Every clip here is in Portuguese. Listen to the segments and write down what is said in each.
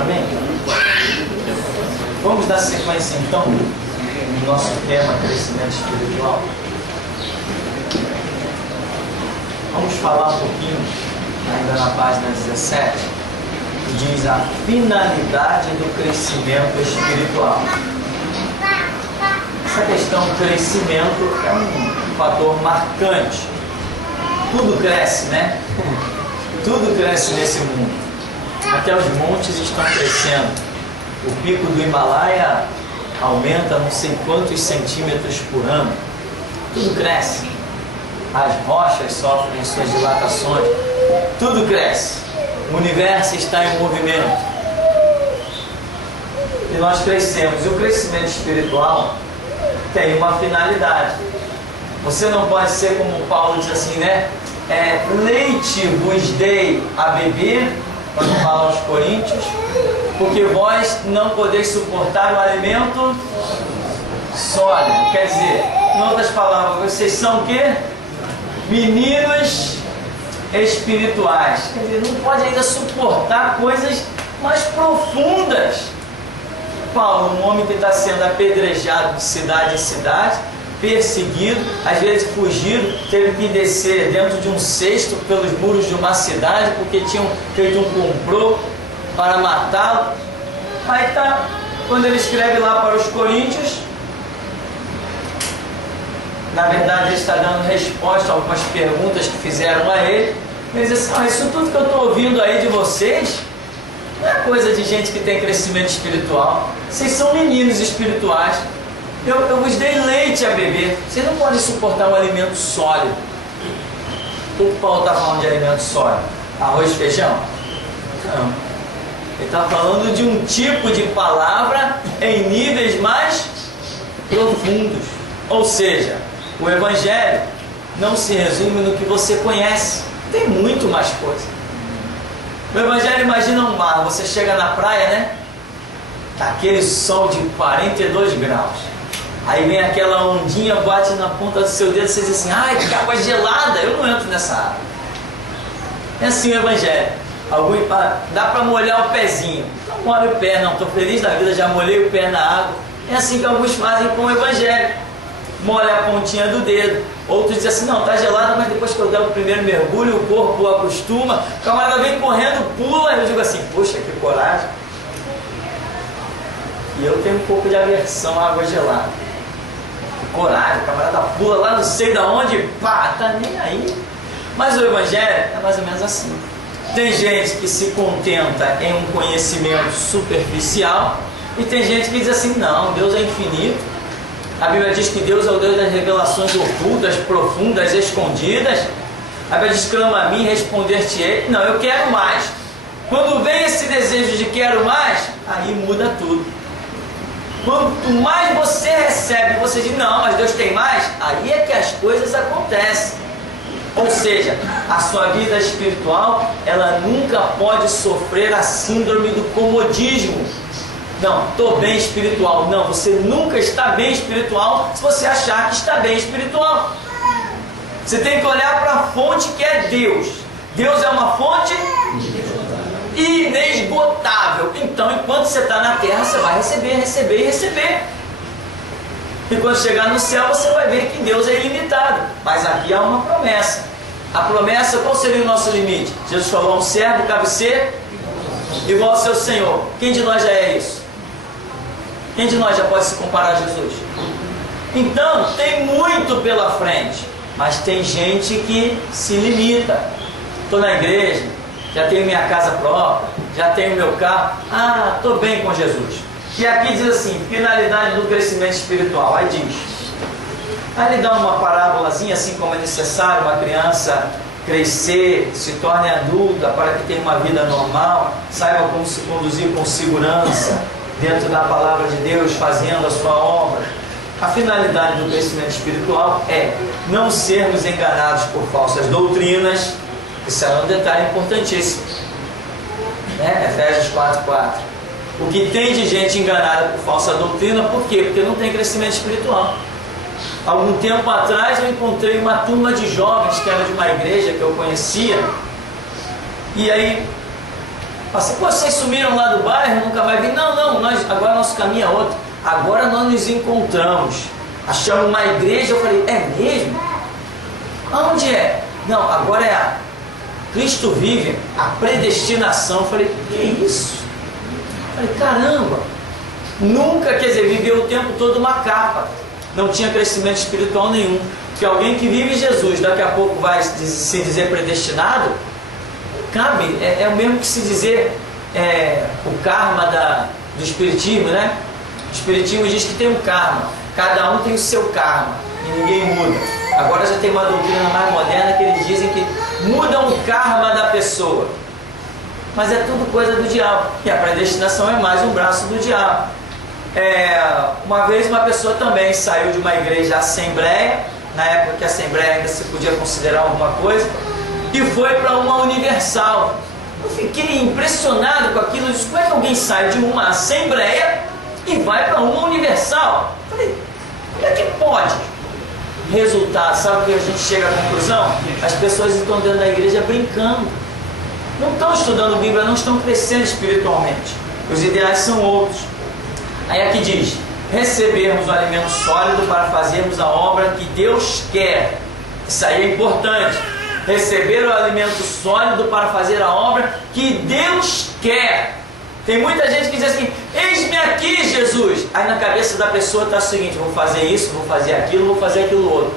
Amém? Vamos dar sequência então no nosso tema crescimento espiritual. Vamos falar um pouquinho, ainda na página 17, que diz a finalidade do crescimento espiritual. Essa questão do crescimento é um fator marcante. Tudo cresce, né? Tudo cresce nesse mundo. Até os montes estão crescendo. O pico do Himalaia aumenta não sei quantos centímetros por ano. Tudo cresce. As rochas sofrem suas dilatações. Tudo cresce. O universo está em movimento. E nós crescemos. E o crescimento espiritual tem uma finalidade. Você não pode ser como Paulo diz assim, né? Leite vos dei a beber, quando fala aos Coríntios, porque vós não podeis suportar o alimento sólido. Quer dizer, em outras palavras, vocês são o quê? Meninos espirituais. Quer dizer, não pode ainda suportar coisas mais profundas. Paulo, um homem que está sendo apedrejado de cidade em cidade, perseguido, às vezes fugido, teve que descer dentro de um cesto pelos muros de uma cidade, porque tinham feito um complô para matá-lo. Aí tá, quando ele escreve lá para os Coríntios, na verdade ele está dando resposta a algumas perguntas que fizeram a ele. Ele diz assim: isso tudo que eu estou ouvindo aí de vocês não é coisa de gente que tem crescimento espiritual. Vocês são meninos espirituais. Eu vos dei leite a beber. Vocês não podem suportar um alimento sólido. O que o Paulo está falando de alimento sólido? Arroz e feijão? Não. Ele está falando de um tipo de palavra em níveis mais profundos. Ou seja, o Evangelho não se resume no que você conhece. Tem muito mais coisa. O Evangelho, imagina um mar. Você chega na praia, né? Aquele sol de 42 graus. Aí vem aquela ondinha, bate na ponta do seu dedo, você diz assim: ai, que água gelada, eu não entro nessa água. É assim o Evangelho. Dá para molhar o pezinho. Não molho o pé, não, estou feliz da vida, já molhei o pé na água. É assim que alguns fazem com o Evangelho. Molha a pontinha do dedo. Outros dizem assim: não, está gelado, mas depois que eu der o primeiro mergulho, o corpo acostuma. O camarada vem correndo, pula. Eu digo assim: poxa, que coragem. E eu tenho um pouco de aversão à água gelada. Coragem, o camarada pula lá não sei de onde, pá, tá nem aí. Mas o Evangelho é mais ou menos assim. Tem gente que se contenta em um conhecimento superficial, e tem gente que diz assim: não, Deus é infinito. A Bíblia diz que Deus é o Deus das revelações ocultas, profundas, escondidas. A Bíblia diz: clama a mim, responder-te-ei. Não, eu quero mais. Quando vem esse desejo de quero mais, aí muda tudo. Quanto mais você recebe, você diz: não, mas Deus tem mais, aí é que as coisas acontecem. Ou seja, a sua vida espiritual, ela nunca pode sofrer a síndrome do comodismo. Não, estou bem espiritual. Não, você nunca está bem espiritual se você achar que está bem espiritual. Você tem que olhar para a fonte que é Deus. Deus é uma fonte inesgotável. Então, enquanto você está na terra, você vai receber, receber e receber. E quando chegar no céu, você vai ver que Deus é ilimitado. Mas aqui há uma promessa. A promessa, qual seria o nosso limite? Jesus falou: um servo cabe ser igual ao seu Senhor. Quem de nós já é isso? Quem de nós já pode se comparar a Jesus? Então, tem muito pela frente. Mas tem gente que se limita. Estou na igreja, já tenho minha casa própria, já tenho meu carro, estou bem com Jesus. E aqui diz assim: finalidade do crescimento espiritual. Aí ele dá uma parábolazinha, assim como é necessário uma criança crescer, se torne adulta para que tenha uma vida normal, saiba como se conduzir com segurança dentro da palavra de Deus, fazendo a sua obra. A finalidade do crescimento espiritual é não sermos enganados por falsas doutrinas. Isso é um detalhe importantíssimo, né? Efésios 4:4. O que tem de gente enganada por falsa doutrina, por quê? Porque não tem crescimento espiritual. Algum tempo atrás eu encontrei uma turma de jovens que era de uma igreja que eu conhecia, e aí Assim, vocês sumiram lá do bairro, nunca mais vi. Não, agora nosso caminho é outro. Agora nós nos encontramos. Achamos uma igreja, eu falei, é mesmo? Aonde é? Não, agora é a Cristo vive, a predestinação. Eu falei, que isso? Eu falei, caramba, nunca, quer dizer, viveu o tempo todo uma capa. Não tinha crescimento espiritual nenhum. Porque alguém que vive Jesus, daqui a pouco vai se dizer predestinado, cabe, é o mesmo que se dizer o karma do Espiritismo, né? O Espiritismo diz que tem um karma, cada um tem o seu karma e ninguém muda. Agora já tem uma doutrina mais moderna que eles dizem que mudam o karma da pessoa, mas é tudo coisa do diabo, e a predestinação é mais um braço do diabo. Uma vez uma pessoa também saiu de uma igreja assembleia, na época que a assembleia ainda se podia considerar alguma coisa, e foi para uma universal. Eu fiquei impressionado com aquilo. Eu disse, como é que alguém sai de uma assembleia e vai para uma universal? Eu falei, como é que pode? Resultado, sabe o que a gente chega à conclusão? As pessoas estão dentro da igreja brincando, não estão estudando Bíblia, não estão crescendo espiritualmente. Os ideais são outros. Aí aqui diz, recebermos o alimento sólido para fazermos a obra que Deus quer. Isso aí é importante. Receber o alimento sólido para fazer a obra que Deus quer. Tem muita gente que diz assim, eis-me aqui, Jesus. Aí na cabeça da pessoa está o seguinte, vou fazer isso, vou fazer aquilo, vou fazer aquilo outro.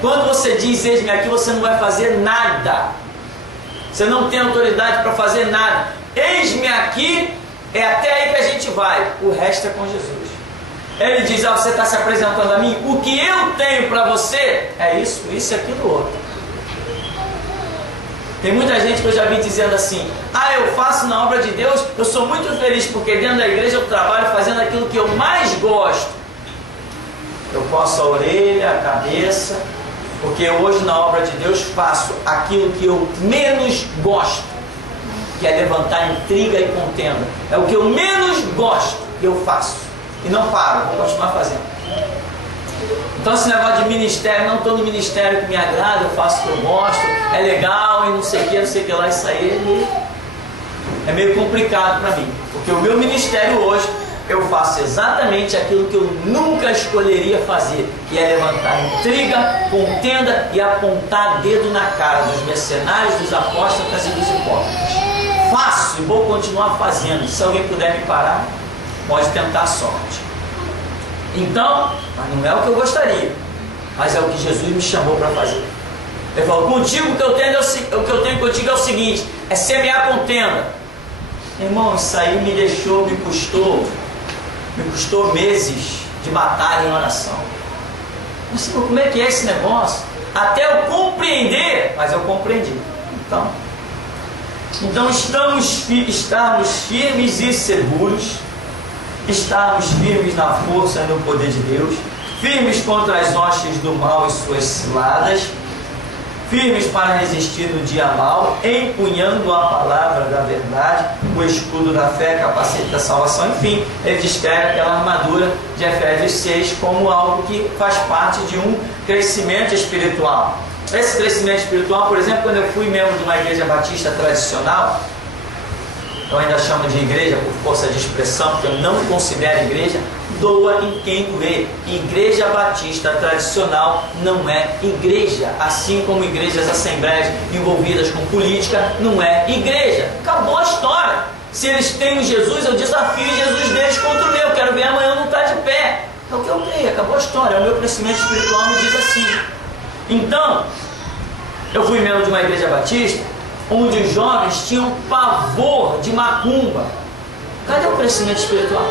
Quando você diz eis-me aqui, você não vai fazer nada. Você não tem autoridade para fazer nada. Eis-me aqui, é até aí que a gente vai. O resto é com Jesus. Ele diz, você está se apresentando a mim, o que eu tenho para você é isso e aquilo outro. Tem muita gente que eu já vi dizendo assim, eu faço na obra de Deus, eu sou muito feliz porque dentro da igreja eu trabalho fazendo aquilo que eu mais gosto. Eu coço a orelha, a cabeça, porque hoje na obra de Deus faço aquilo que eu menos gosto, que é levantar intriga e contenda. É o que eu menos gosto e eu faço. E não paro, vou continuar fazendo. Então esse negócio de ministério, não estou no ministério que me agrada, eu faço o que eu gosto, é legal e não sei o que lá, isso aí é meio complicado para mim. Porque o meu ministério hoje, eu faço exatamente aquilo que eu nunca escolheria fazer, que é levantar intriga, contenda e apontar dedo na cara dos mercenários, dos apóstolos e dos hipócritas. Faço e vou continuar fazendo. Se alguém puder me parar, pode tentar a sorte. Então, mas não é o que eu gostaria, mas é o que Jesus me chamou para fazer. Ele falou, contigo o que eu tenho contigo é o seguinte, é semear contenda. Irmão, isso aí me custou meses de batalha em oração. Mas como é que é esse negócio? Até eu compreender, mas eu compreendi. Então estarmos firmes e seguros, estarmos firmes na força e no poder de Deus, firmes contra as hostes do mal e suas ciladas, firmes para resistir no dia mal, empunhando a palavra da verdade, o escudo da fé, capacete da salvação. Enfim, ele descreve aquela armadura de Efésios 6 como algo que faz parte de um crescimento espiritual. Esse crescimento espiritual, por exemplo, quando eu fui membro de uma igreja batista tradicional, eu ainda chamo de igreja por força de expressão, porque eu não considero igreja, doa em quem doer. Igreja batista tradicional não é igreja, assim como igrejas assembleias envolvidas com política não é igreja. Acabou a história. Se eles têm Jesus, eu desafio Jesus deles contra o meu. Quero ver amanhã não estar de pé. É o que eu creio, acabou a história. O meu crescimento espiritual me diz assim. Então, eu fui membro de uma igreja batista onde os jovens tinham pavor de macumba. Cadê o crescimento espiritual?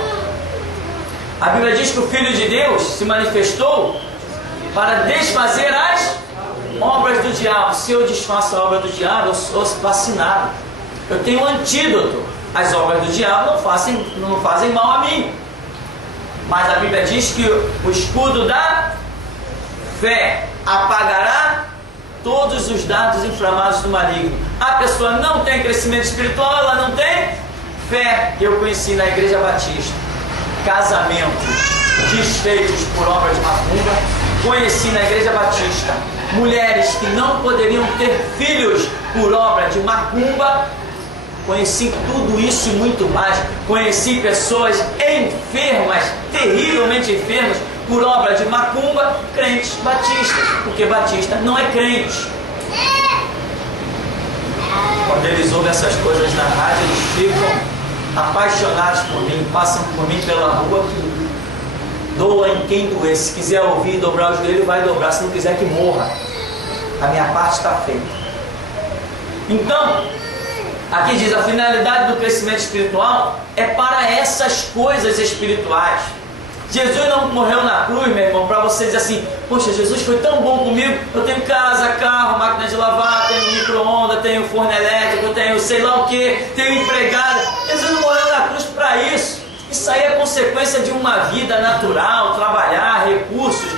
A Bíblia diz que o Filho de Deus se manifestou para desfazer as obras do diabo. Se eu desfaço a obra do diabo, eu sou vacinado. Eu tenho um antídoto. As obras do diabo não fazem mal a mim. Mas a Bíblia diz que o escudo da fé apagará todos os dardos inflamados do maligno. A pessoa não tem crescimento espiritual, ela não tem fé. Eu conheci na igreja batista casamentos desfeitos por obras de macumba. Conheci na igreja batista mulheres que não poderiam ter filhos por obra de macumba. conheci tudo isso e muito mais. Conheci pessoas enfermas, terrivelmente enfermas, por obra de macumba, crentes batistas, porque batista não é crente. Quando eles ouvem essas coisas na rádio, eles ficam apaixonados por mim, passam por mim pela rua, doa em quem doer. Se quiser ouvir e dobrar o joelho, vai dobrar. Se não quiser, que morra. A minha parte está feita. Então, aqui diz, a finalidade do crescimento espiritual é para essas coisas espirituais. Jesus não morreu na cruz, meu irmão, para você dizer assim: poxa, Jesus foi tão bom comigo, eu tenho casa, carro, máquina de lavar, tenho micro-ondas, tenho forno elétrico, tenho sei lá o que, tenho empregada. Jesus não morreu na cruz para isso. Isso aí é consequência de uma vida natural, trabalhar, recursos.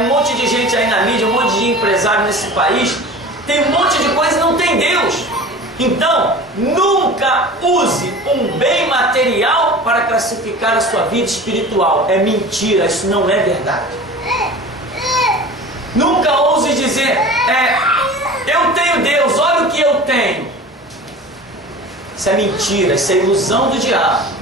Um monte de gente aí na mídia, um monte de empresário nesse país, tem um monte de coisa e não tem Deus. Então, nunca use um bem material para classificar a sua vida espiritual. É mentira, isso não é verdade. Nunca ouse dizer, eu tenho Deus, olha o que eu tenho. Isso é mentira, isso é ilusão do diabo.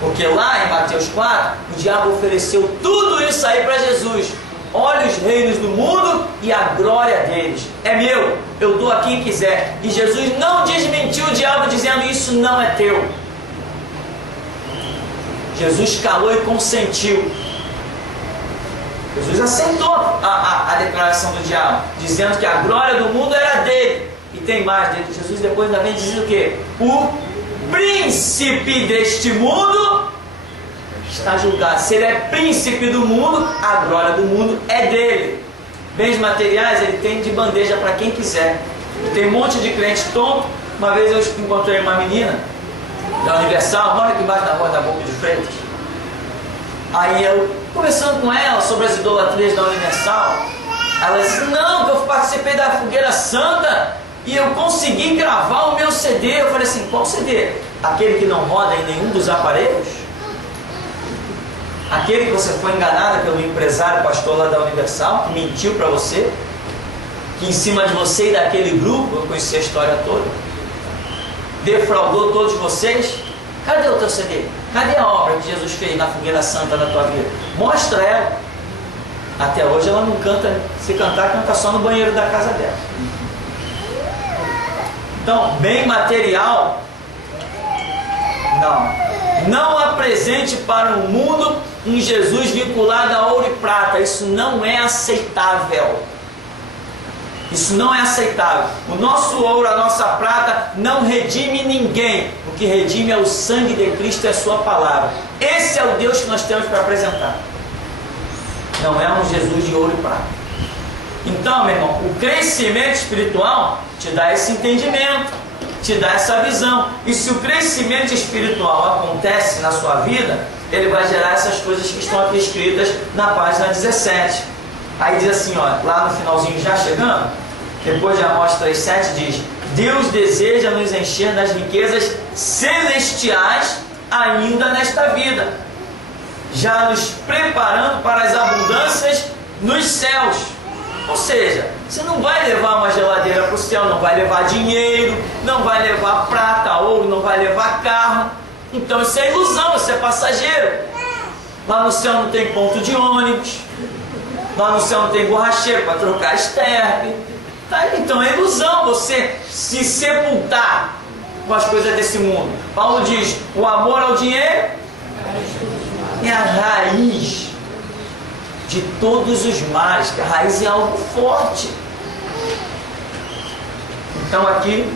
Porque lá em Mateus 4, o diabo ofereceu tudo isso aí para Jesus. Olha os reinos do mundo e a glória deles. É meu, eu dou a quem quiser. E Jesus não desmentiu o diabo dizendo: isso não é teu. Jesus calou e consentiu. Jesus aceitou a declaração do diabo, dizendo que a glória do mundo era dele. E tem mais dele. Jesus depois também diz o quê? O príncipe deste mundo está julgado. Se ele é príncipe do mundo, a glória do mundo é dele. Bens materiais ele tem de bandeja para quem quiser. Tem um monte de crente tonto. Uma vez eu encontrei uma menina da Universal, mora aqui embaixo da rua da Boca de Freitas. Aí eu, conversando com ela sobre as idolatrias da Universal, ela disse: não, que eu participei da Fogueira Santa e eu consegui gravar o meu CD. Eu falei assim: qual CD? Aquele que não roda em nenhum dos aparelhos? Aquele que você foi enganada pelo empresário pastor lá da Universal, que mentiu para você, que em cima de você e daquele grupo, eu conheci a história toda, defraudou todos vocês? Cadê o teu CD? Cadê a obra que Jesus fez na Fogueira Santa da tua vida? Mostra ela. Até hoje ela não canta, se cantar, canta só no banheiro da casa dela. Então, bem material, não apresente para o mundo um Jesus vinculado a ouro e prata. Isso não é aceitável. Isso não é aceitável. O nosso ouro, a nossa prata não redime ninguém. O que redime é o sangue de Cristo e a sua palavra. Esse é o Deus que nós temos para apresentar. Não é um Jesus de ouro e prata. Então, meu irmão, o crescimento espiritual te dá esse entendimento, te dá essa visão. E se o crescimento espiritual acontece na sua vida, ele vai gerar essas coisas que estão aqui escritas na página 17. Aí diz assim, ó, lá no finalzinho, já chegando, depois de Amós 3,7 diz: Deus deseja nos encher das riquezas celestiais ainda nesta vida, já nos preparando para as abundâncias nos céus. Ou seja, você não vai levar uma geladeira para o céu, não vai levar dinheiro, não vai levar prata, ouro, não vai levar carro. Então isso é ilusão, isso é passageiro. Lá no céu não tem ponto de ônibus, lá no céu não tem borracheiro para trocar esterpe. Tá? Então é ilusão você se sepultar com as coisas desse mundo. Paulo diz: o amor ao dinheiro é a raiz de todos os males, que a raiz é algo forte. Então aqui,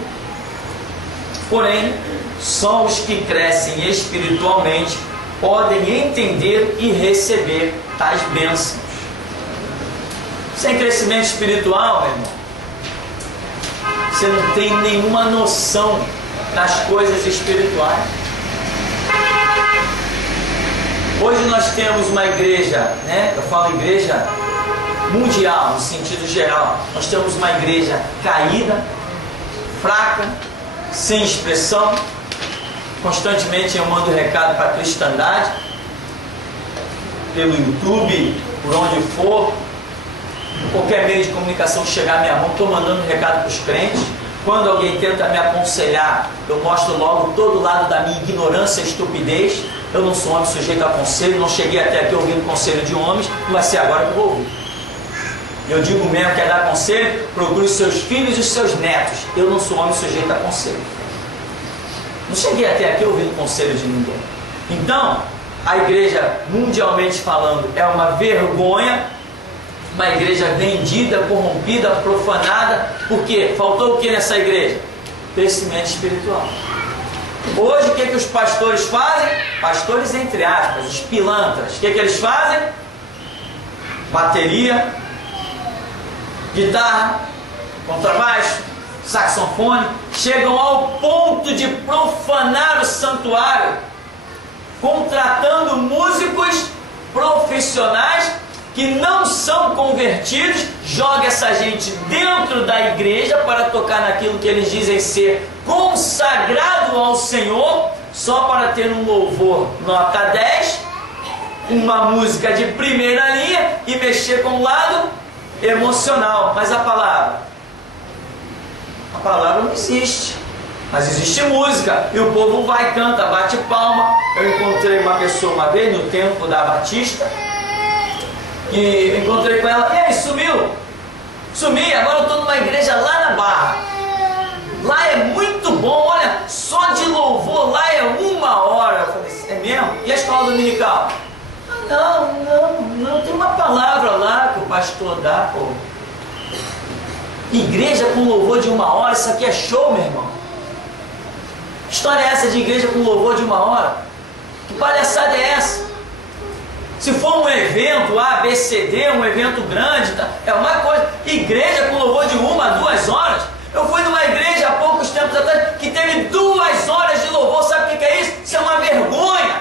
porém, só os que crescem espiritualmente podem entender e receber tais bênçãos. Sem crescimento espiritual, meu irmão, você não tem nenhuma noção das coisas espirituais. Hoje nós temos uma igreja, né? Eu falo igreja mundial, no sentido geral. Nós temos uma igreja caída, fraca, sem expressão. Constantemente eu mando recado para a cristandade, pelo YouTube, por onde for, qualquer meio de comunicação que chegar à minha mão, estou mandando recado para os crentes. Quando alguém tenta me aconselhar, eu mostro logo todo o lado da minha ignorância e estupidez. Eu não sou homem sujeito a conselho, não cheguei até aqui ouvindo conselho de homens, não vai ser agora que eu vou ouvir. Eu digo mesmo, quer dar conselho, procure os seus filhos e os seus netos. Eu não sou homem sujeito a conselho. Não cheguei até aqui ouvindo conselho de ninguém. Então, a igreja, mundialmente falando, é uma vergonha, uma igreja vendida, corrompida, profanada. Por quê? Faltou o que nessa igreja? Crescimento espiritual. Hoje, o que os pastores fazem? Pastores entre aspas, os pilantras. O que eles fazem? Bateria, guitarra, contrabaixo, saxofone, chegam ao ponto de profanar o santuário, contratando músicos profissionais que não são convertidos, joga essa gente dentro da igreja para tocar naquilo que eles dizem ser consagrado ao Senhor, só para ter um louvor nota 10, uma música de primeira linha e mexer com o lado emocional. Mas a palavra não existe, mas existe música, e o povo vai, canta, bate palma. Eu encontrei uma pessoa uma vez no templo da Batista, e encontrei com ela, e aí, sumi, agora eu estou numa igreja lá na Barra, lá é muito bom, olha, só de louvor lá é 1 hora. Eu falei, é mesmo? E a escola dominical? Não, tem uma palavra lá que o pastor dá, pô. Igreja com louvor de 1 hora, isso aqui é show, meu irmão. Que história é essa de igreja com louvor de 1 hora? Que palhaçada é essa? Se for um evento ABCD, um evento grande, tá? É uma coisa. Igreja com louvor de 1 a 2 horas. Eu fui numa igreja há poucos tempos atrás que teve 2 horas de louvor. Sabe o que é isso? Isso é uma vergonha.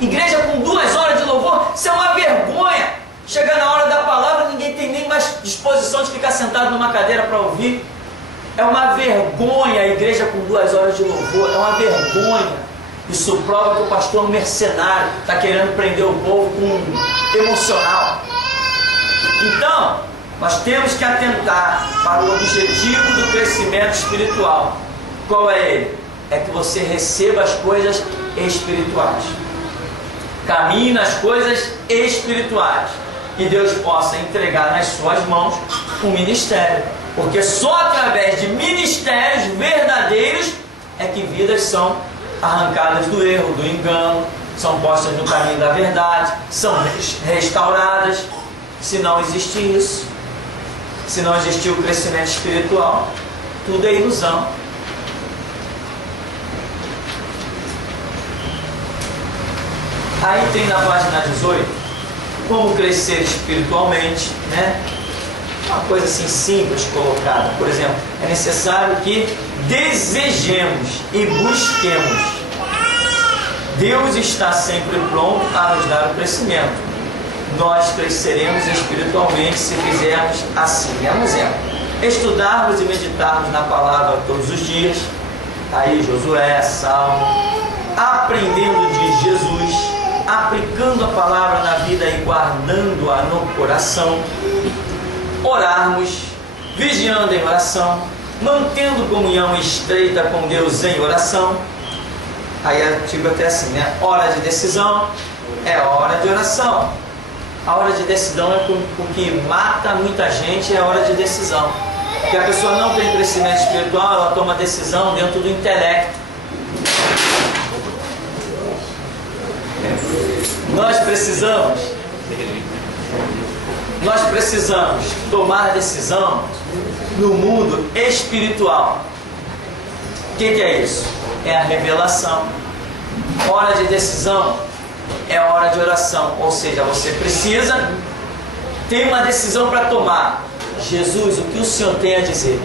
Igreja com 2 horas de louvor, isso é uma vergonha. Chega na hora da palavra, ninguém tem nem mais disposição de ficar sentado numa cadeira para ouvir. É uma vergonha a igreja com 2 horas de louvor, é uma vergonha. Isso prova que o pastor é um mercenário, está querendo prender o povo com emocional. Então, nós temos que atentar para o objetivo do crescimento espiritual. Qual é ele? É que você receba as coisas espirituais. Caminhe nas coisas espirituais. E Deus possa entregar nas suas mãos um ministério. Porque só através de ministérios verdadeiros é que vidas são arrancadas do erro, do engano, são postas no caminho da verdade, são restauradas. Se não existir isso, se não existir o crescimento espiritual, tudo é ilusão. Aí tem na página 18, como crescer espiritualmente, né? Uma coisa assim simples colocada. Por exemplo, é necessário que desejemos e busquemos. Deus está sempre pronto a nos dar o crescimento. Nós cresceremos espiritualmente se fizermos assim. É um exemplo. Estudarmos e meditarmos na palavra todos os dias. Aí Josué, Salmo, aprendendo de Jesus, aplicando a palavra na vida e guardando-a no coração. Orarmos, vigiando em oração, mantendo comunhão estreita com Deus em oração. Aí artigo até assim, né? Hora de decisão é hora de oração. A hora de decisão é o que mata muita gente, é a hora de decisão. Porque a pessoa não tem crescimento espiritual, ela toma decisão dentro do intelecto. Nós precisamos tomar decisão no mundo espiritual. O que é isso? É a revelação. Hora de decisão é hora de oração. Ou seja, você precisa ter uma decisão para tomar. Jesus, o que o Senhor tem a dizer?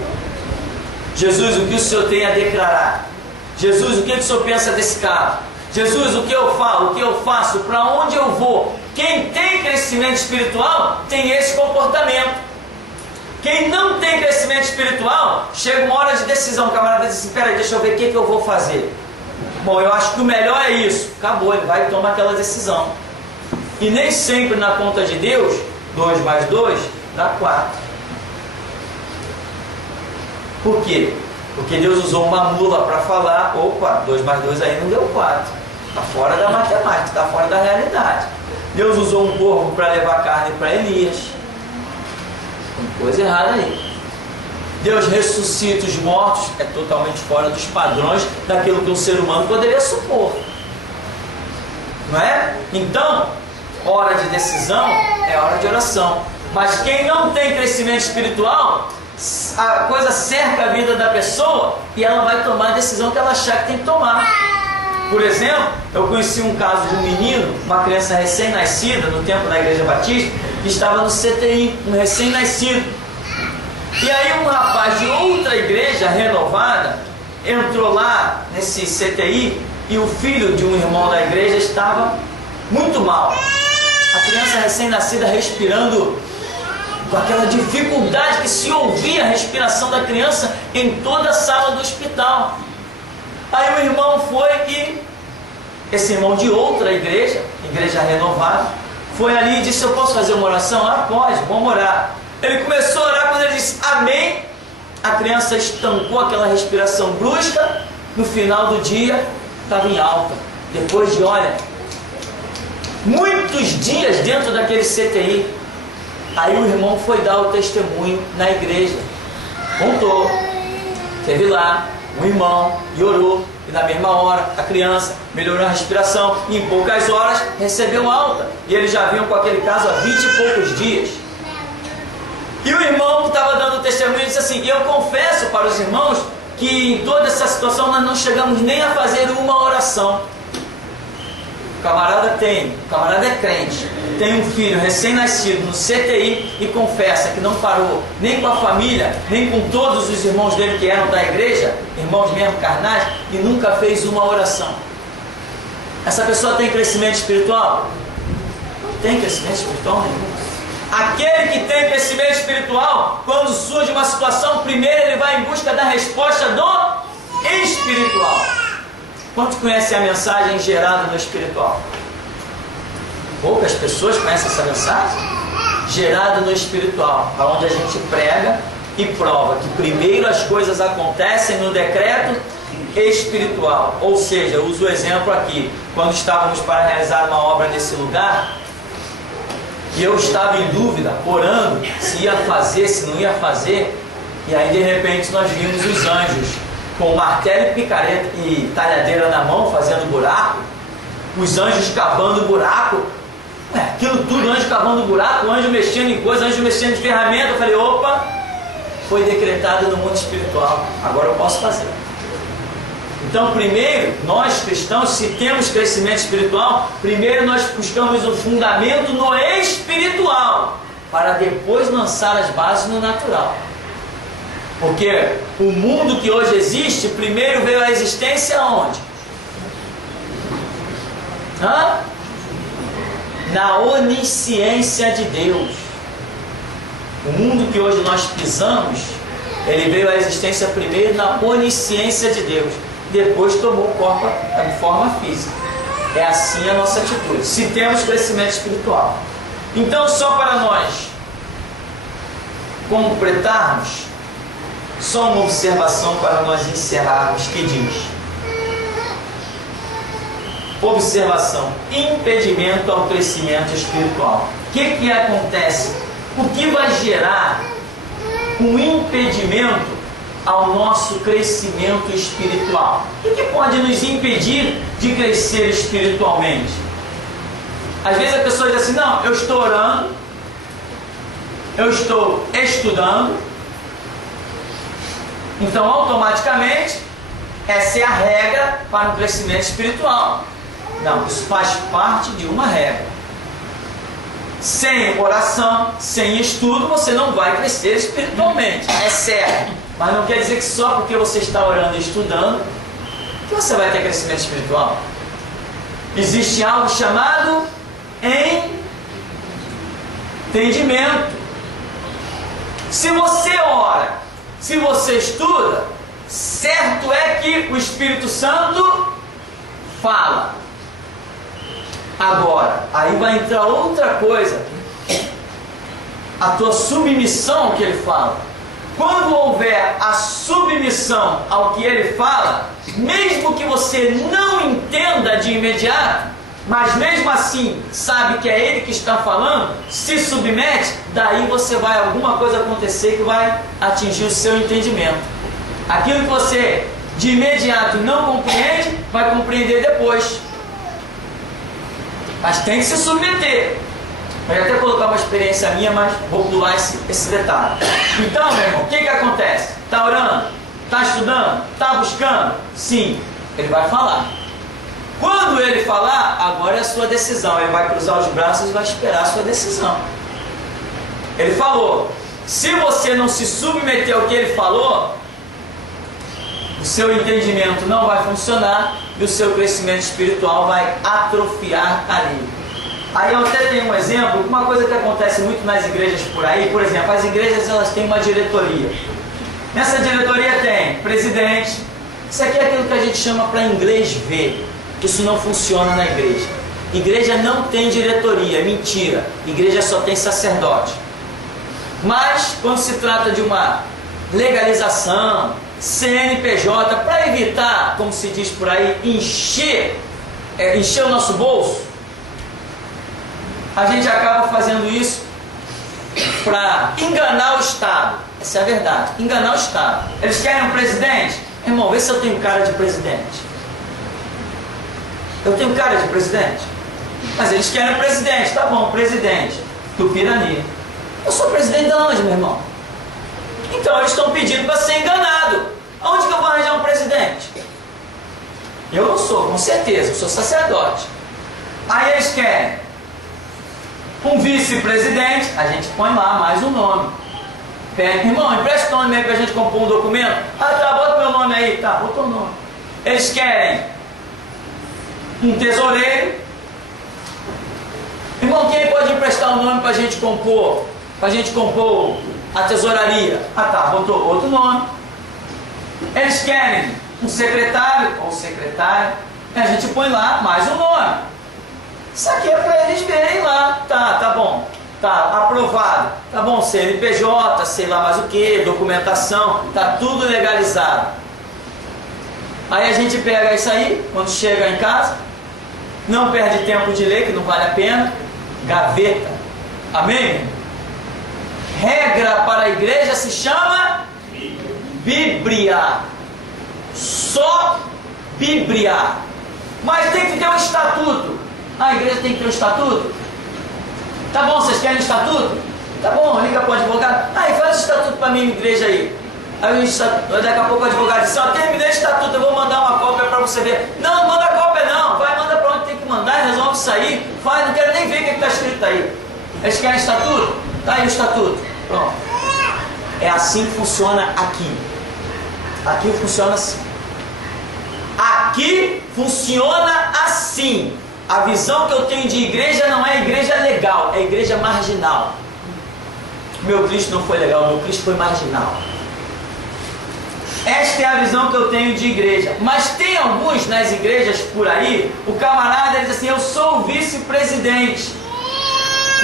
Jesus, o que o Senhor tem a declarar? Jesus, o que o Senhor pensa desse carro? Jesus, o que eu falo, o que eu faço, para onde eu vou? Quem tem crescimento espiritual tem esse comportamento. Quem não tem crescimento espiritual, chega uma hora de decisão, o camarada diz assim, peraí, deixa eu ver o que eu vou fazer. Bom, eu acho que o melhor é isso. Acabou, ele vai tomar aquela decisão. E nem sempre na conta de Deus, 2 mais 2 dá 4. Por quê? Porque Deus usou uma mula para falar, opa, 2 mais 2 aí não deu 4. Está fora da matemática, está fora da realidade. Deus usou um corvo para levar carne para Elias. Tem coisa errada aí. Deus ressuscita os mortos, é totalmente fora dos padrões daquilo que um ser humano poderia supor. Não é? Então, hora de decisão é hora de oração. Mas quem não tem crescimento espiritual, a coisa cerca a vida da pessoa e ela vai tomar a decisão que ela achar que tem que tomar. Por exemplo, eu conheci um caso de um menino, uma criança recém-nascida, no tempo da Igreja Batista, que estava no CTI, um recém-nascido. E aí um rapaz de outra igreja renovada entrou lá nesse CTI e o filho de um irmão da igreja estava muito mal. A criança recém-nascida respirando com aquela dificuldade que se ouvia a respiração da criança em toda a sala do hospital. Aí o irmão foi e esse irmão de outra igreja, igreja renovada, foi ali e disse: eu posso fazer uma oração? Ah, pode, vamos orar. Ele começou a orar, quando ele disse amém, a criança estancou aquela respiração brusca, no final do dia estava em alta. Depois de, olha, muitos dias dentro daquele CTI, aí o irmão foi dar o testemunho na igreja. Contou, teve lá um irmão e orou, e na mesma hora a criança melhorou a respiração, e em poucas horas recebeu alta, e eles já vinham com aquele caso há 20 e poucos dias. E o irmão que estava dando o testemunho disse assim: eu confesso para os irmãos que em toda essa situação nós não chegamos nem a fazer uma oração. O camarada é crente, tem um filho recém-nascido no CTI e confessa que não parou nem com a família, nem com todos os irmãos dele que eram da igreja, irmãos mesmo carnais, e nunca fez uma oração. Essa pessoa tem crescimento espiritual? Não tem crescimento espiritual nenhum. Aquele que tem crescimento espiritual, quando surge uma situação, primeiro ele vai em busca da resposta do espiritual. Quantos conhecem a mensagem gerada no espiritual? Poucas pessoas conhecem essa mensagem? Gerada no espiritual, onde a gente prega e prova que primeiro as coisas acontecem no decreto espiritual. Ou seja, eu uso o exemplo aqui, quando estávamos para realizar uma obra nesse lugar, e eu estava em dúvida, orando, se ia fazer, se não ia fazer, e aí de repente nós vimos os anjos com martelo e picareta e talhadeira na mão, fazendo buraco, os anjos cavando buraco, aquilo tudo, anjo cavando buraco, anjo mexendo em coisa, anjo mexendo em ferramenta. Eu falei: opa, foi decretado no mundo espiritual, agora eu posso fazer. Então, primeiro, nós cristãos, se temos crescimento espiritual, primeiro nós buscamos o fundamento no espiritual, para depois lançar as bases no natural. Porque o mundo que hoje existe, primeiro veio à existência onde? Na onisciência de Deus. O mundo que hoje nós pisamos, ele veio à existência primeiro na onisciência de Deus. Depois tomou o corpo de forma física. É assim a nossa atitude, se temos crescimento espiritual. Então, só para nós completarmos, só uma observação para nós encerrarmos, que diz: observação, impedimento ao crescimento espiritual. O que acontece? O que vai gerar um impedimento ao nosso crescimento espiritual? O que pode nos impedir de crescer espiritualmente? Às vezes a pessoa diz assim: não, eu estou orando, eu estou estudando, então automaticamente essa é a regra para o crescimento espiritual. Não, isso faz parte de uma regra. Sem oração, sem estudo, você não vai crescer espiritualmente, é certo. Mas não quer dizer que só porque você está orando e estudando que você vai ter crescimento espiritual. Existe algo chamado entendimento. Se você ora, se você estuda, certo é que o Espírito Santo fala. Agora, aí vai entrar outra coisa, a tua submissão ao que ele fala. quando houver a submissão ao que ele fala, mesmo que você não entenda de imediato, mas mesmo assim sabe que é ele que está falando, se submete, daí você vai, alguma coisa acontecer que vai atingir o seu entendimento. Aquilo que você de imediato não compreende, vai compreender depois. Mas tem que se submeter. Eu ia até colocar uma experiência minha, mas vou pular esse detalhe. Então, meu irmão, o que acontece? Está orando? Está estudando? Está buscando? Sim, ele vai falar. Quando ele falar, agora é a sua decisão. Ele vai cruzar os braços e vai esperar a sua decisão. Ele falou. Se você não se submeter ao que ele falou, o seu entendimento não vai funcionar e o seu crescimento espiritual vai atrofiar ali. Aí eu até tenho um exemplo, uma coisa que acontece muito nas igrejas por aí, por exemplo, as igrejas elas têm uma diretoria. Nessa diretoria tem presidente. Isso aqui é aquilo que a gente chama para inglês ver. Isso não funciona na igreja. Igreja não tem diretoria, mentira. Igreja só tem sacerdote. Mas quando se trata de uma legalização, CNPJ, para evitar, como se diz por aí, encher o nosso bolso, a gente acaba fazendo isso para enganar o Estado. Essa é a verdade, enganar o Estado. Eles querem um presidente? Irmão, vê se eu tenho cara de presidente. Eu tenho cara de presidente? Mas eles querem um presidente, tá bom, presidente do Pirani. Eu sou presidente de onde, meu irmão? Então eles estão pedindo para ser enganado. Aonde que eu vou arranjar um presidente? Eu não sou, com certeza, eu sou sacerdote. Aí eles querem um vice-presidente, a gente põe lá mais um nome. Pede, irmão, empresta o nome aí para a gente compor um documento. Ah, tá, bota meu nome aí. Tá, botou o nome. Eles querem um tesoureiro. Irmão, quem pode emprestar o nome para a gente compor? Para a gente compor a tesouraria. Ah, tá, botou outro nome. Eles querem um secretário ou secretária. A gente põe lá mais um nome. Isso aqui é para eles verem lá. Tá bom. Tá aprovado. Tá bom, CNPJ, sei lá mais o que, documentação. Tá tudo legalizado. Aí a gente pega isso aí, quando chega em casa, não perde tempo de ler, que não vale a pena. Gaveta. Amém? Regra para a igreja se chama Bíblia. Só Bíblia. Mas tem que ter um estatuto. A igreja tem que ter um estatuto? Tá bom, vocês querem um estatuto? Tá bom, liga para o advogado. Aí faz o estatuto para mim, igreja aí. Aí daqui a pouco o advogado diz, terminei o estatuto, eu vou mandar uma cópia para você ver. Não, manda cópia não. Vai, manda para onde tem que mandar, resolve isso aí. Faz, não quero nem ver o que está escrito aí. Eles querem estatuto? Tá aí o estatuto. Pronto. É assim que funciona aqui. Aqui funciona assim. Aqui funciona assim. A visão que eu tenho de igreja não é igreja legal, é igreja marginal. Meu Cristo não foi legal, meu Cristo foi marginal. Esta é a visão que eu tenho de igreja. Mas tem alguns nas igrejas por aí, o camarada diz assim, eu sou o vice-presidente.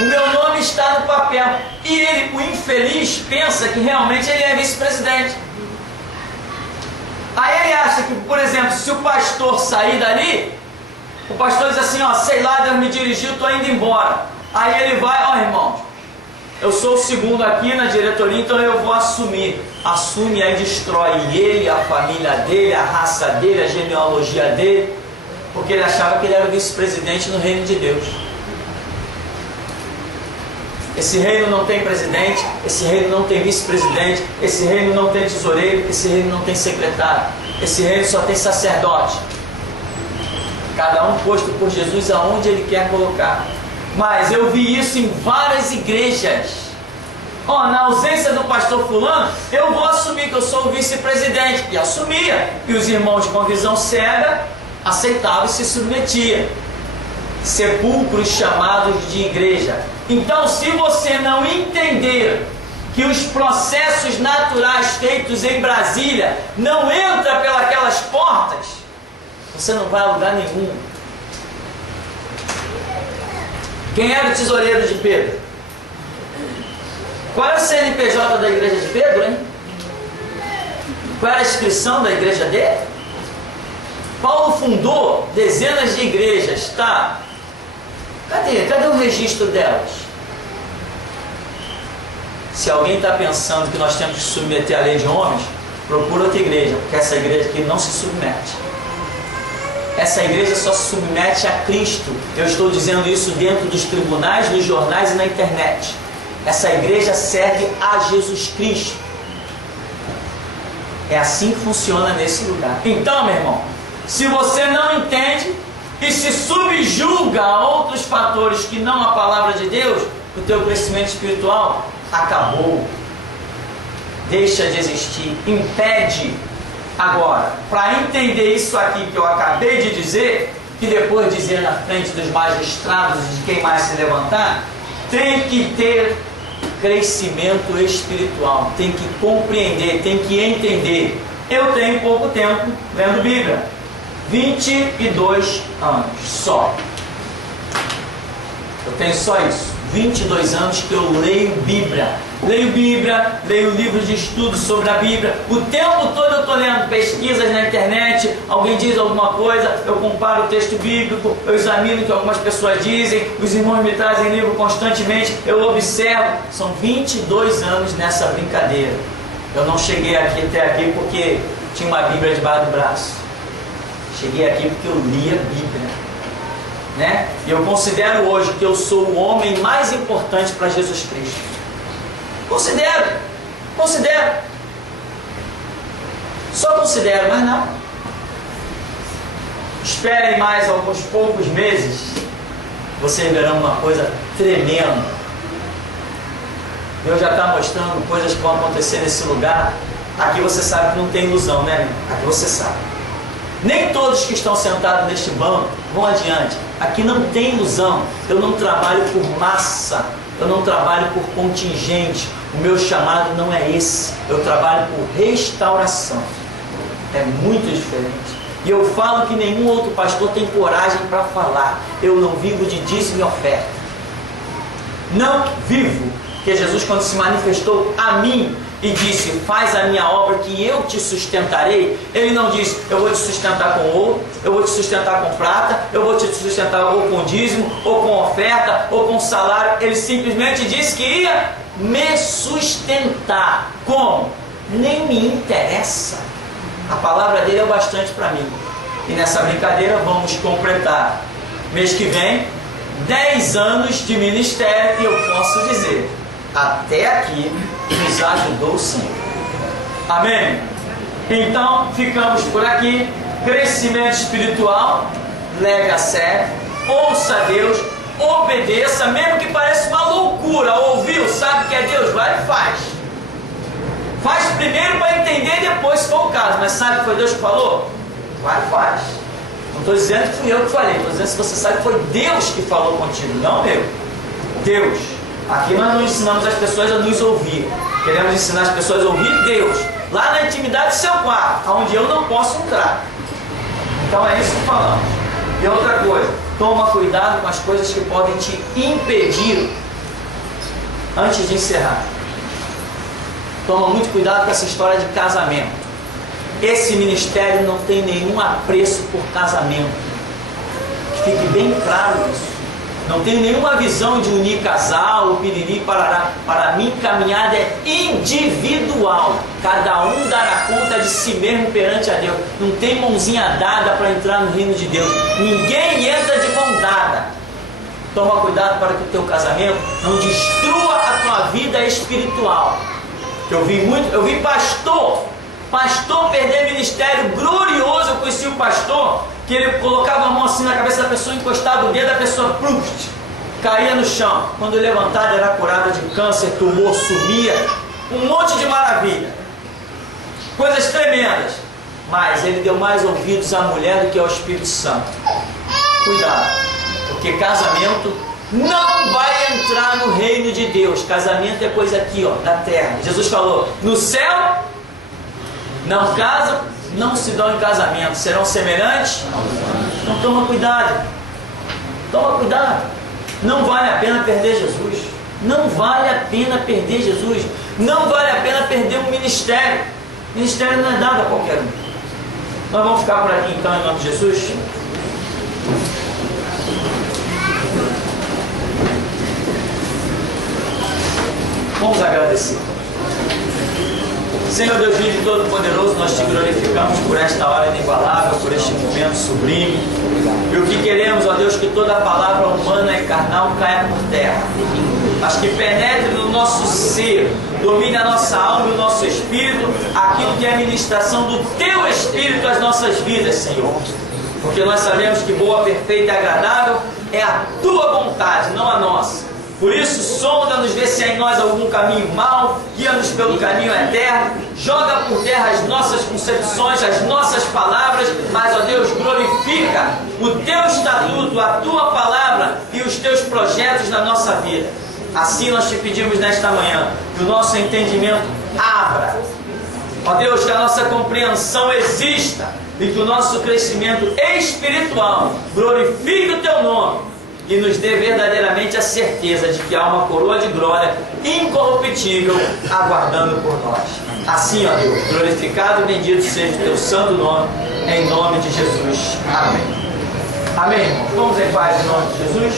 O meu nome está no papel. E ele, o infeliz, pensa que realmente ele é vice-presidente. Aí ele acha que, por exemplo, se o pastor sair dali, o pastor diz assim, sei lá, Deus me dirigiu, estou indo embora. Aí ele vai, irmãos, eu sou o segundo aqui na diretoria, então eu vou assumir. Assume, aí destrói ele, a família dele, a raça dele, a genealogia dele, porque ele achava que ele era vice-presidente no reino de Deus. Esse reino não tem presidente, esse reino não tem vice-presidente, esse reino não tem tesoureiro, esse reino não tem secretário, esse reino só tem sacerdote. Cada um posto por Jesus aonde ele quer colocar. Mas eu vi isso em várias igrejas. Na ausência do pastor fulano, eu vou assumir que eu sou o vice-presidente. E assumia. E os irmãos com visão cega aceitavam e se submetiam. Sepulcros chamados de igreja. Então, se você não entender que os processos naturais feitos em Brasília não entram pelas portas, você não vai a lugar nenhum. Quem era o tesoureiro de Pedro? Qual é o CNPJ da igreja de Pedro, hein? Qual era a inscrição da igreja dele? Paulo fundou dezenas de igrejas, tá? Cadê o registro delas? Se alguém está pensando que nós temos que submeter a lei de homens, procura outra igreja, porque essa igreja aqui não se submete. Essa igreja só se submete a Cristo. Eu estou dizendo isso dentro dos tribunais, nos jornais e na internet. Essa igreja serve a Jesus Cristo. É assim que funciona nesse lugar. Então, meu irmão, se você não entende e se subjuga a outros fatores que não a palavra de Deus, o teu crescimento espiritual acabou. Deixa de existir. Impede. Agora, para entender isso aqui que eu acabei de dizer, que depois dizer na frente dos magistrados e de quem mais se levantar, tem que ter crescimento espiritual, tem que compreender, tem que entender. Eu tenho pouco tempo lendo Bíblia, 22 anos só. Eu tenho só isso, 22 anos que eu leio Bíblia, leio livros de estudo sobre a Bíblia. O tempo todo eu estou lendo pesquisas na internet, alguém diz alguma coisa, eu comparo o texto bíblico, eu examino o que algumas pessoas dizem, os irmãos me trazem livro constantemente, eu observo. São 22 anos nessa brincadeira. Eu não cheguei até aqui porque tinha uma Bíblia debaixo do braço. Cheguei aqui porque eu li a Bíblia. Né? E eu considero hoje que eu sou o homem mais importante para Jesus Cristo. Considero. Só considero, mas não. Esperem mais alguns poucos meses, vocês verão uma coisa tremenda. Deus já está mostrando coisas que vão acontecer nesse lugar. Aqui você sabe que não tem ilusão, né? Aqui você sabe. Nem todos que estão sentados neste banco vão adiante. Aqui não tem ilusão. Eu não trabalho por massa. Eu não trabalho por contingente. O meu chamado não é esse. Eu trabalho por restauração. É muito diferente. E eu falo que nenhum outro pastor tem coragem para falar. Eu não vivo de dízimo e oferta. Não vivo. Porque Jesus, quando se manifestou a mim e disse, faz a minha obra que eu te sustentarei, Ele não disse, eu vou te sustentar com ouro, eu vou te sustentar com prata, eu vou te sustentar ou com dízimo, ou com oferta, ou com salário. Ele simplesmente disse que ia me sustentar. Como? Nem me interessa. A palavra dele é o bastante para mim. E nessa brincadeira vamos completar, mês que vem, 10 anos de ministério, e eu posso dizer, até aqui nos ajudou o Senhor. Amém? Então ficamos por aqui. Crescimento espiritual, leve a sério, ouça a Deus, obedeça, mesmo que pareça uma loucura. Ouviu, sabe que é Deus, vai e faz. Faz primeiro para entender, depois se for o caso. Mas sabe que foi Deus que falou? Vai e faz. Não estou dizendo que fui eu que falei, estou dizendo que você sabe que foi Deus que falou contigo, não eu. Deus. Aqui nós não ensinamos as pessoas a nos ouvir. Queremos ensinar as pessoas a ouvir Deus. Lá na intimidade do seu quarto, onde eu não posso entrar. Então é isso que falamos. E outra coisa, toma cuidado com as coisas que podem te impedir. Antes de encerrar, toma muito cuidado com essa história de casamento. Esse ministério não tem nenhum apreço por casamento. Que fique bem claro isso. Não tenho nenhuma visão de unir casal, piriri, parará. Para mim, caminhada é individual. Cada um dará conta de si mesmo perante a Deus. Não tem mãozinha dada para entrar no reino de Deus. Ninguém entra de mão dada. Toma cuidado para que o teu casamento não destrua a tua vida espiritual. Eu vi pastor perder ministério glorioso. Eu conheci o pastor que ele colocava a mão assim na cabeça da pessoa, encostava o dedo, a pessoa caía no chão. Quando levantada era curada de câncer, tumor, sumia, um monte de maravilha, coisas tremendas. Mas ele deu mais ouvidos à mulher do que ao Espírito Santo. Cuidado, porque casamento não vai entrar no reino de Deus. Casamento é coisa aqui, ó, da terra. Jesus falou, no céu não casam, não se dão em casamento, serão semelhantes? Então toma cuidado. Toma cuidado. Não vale a pena perder Jesus. Não vale a pena perder Jesus. Não vale a pena perder um ministério. Ministério não é dado a qualquer um. Nós vamos ficar por aqui então, em nome de Jesus. Vamos agradecer. Senhor Deus vivo e Todo-Poderoso, nós te glorificamos por esta hora inigualável, por este momento sublime. E o que queremos, ó Deus, que toda palavra humana e carnal caia por terra, mas que penetre no nosso ser, domine a nossa alma e o nosso espírito, aquilo que é a ministração do Teu Espírito às nossas vidas, Senhor. Porque nós sabemos que boa, perfeita e agradável é a Tua vontade, não a nossa. Por isso, sonda-nos, vê se há em nós algum caminho mau, guia-nos pelo caminho eterno, joga por terra as nossas concepções, as nossas palavras, mas, ó Deus, glorifica o Teu estatuto, a Tua palavra e os Teus projetos na nossa vida. Assim nós te pedimos nesta manhã, que o nosso entendimento abra. Ó Deus, que a nossa compreensão exista e que o nosso crescimento espiritual glorifique o Teu nome. E nos dê verdadeiramente a certeza de que há uma coroa de glória incorruptível aguardando por nós. Assim, ó Deus, glorificado e bendito seja o Teu santo nome, em nome de Jesus. Amém. Amém, irmãos. Vamos em paz em nome de Jesus.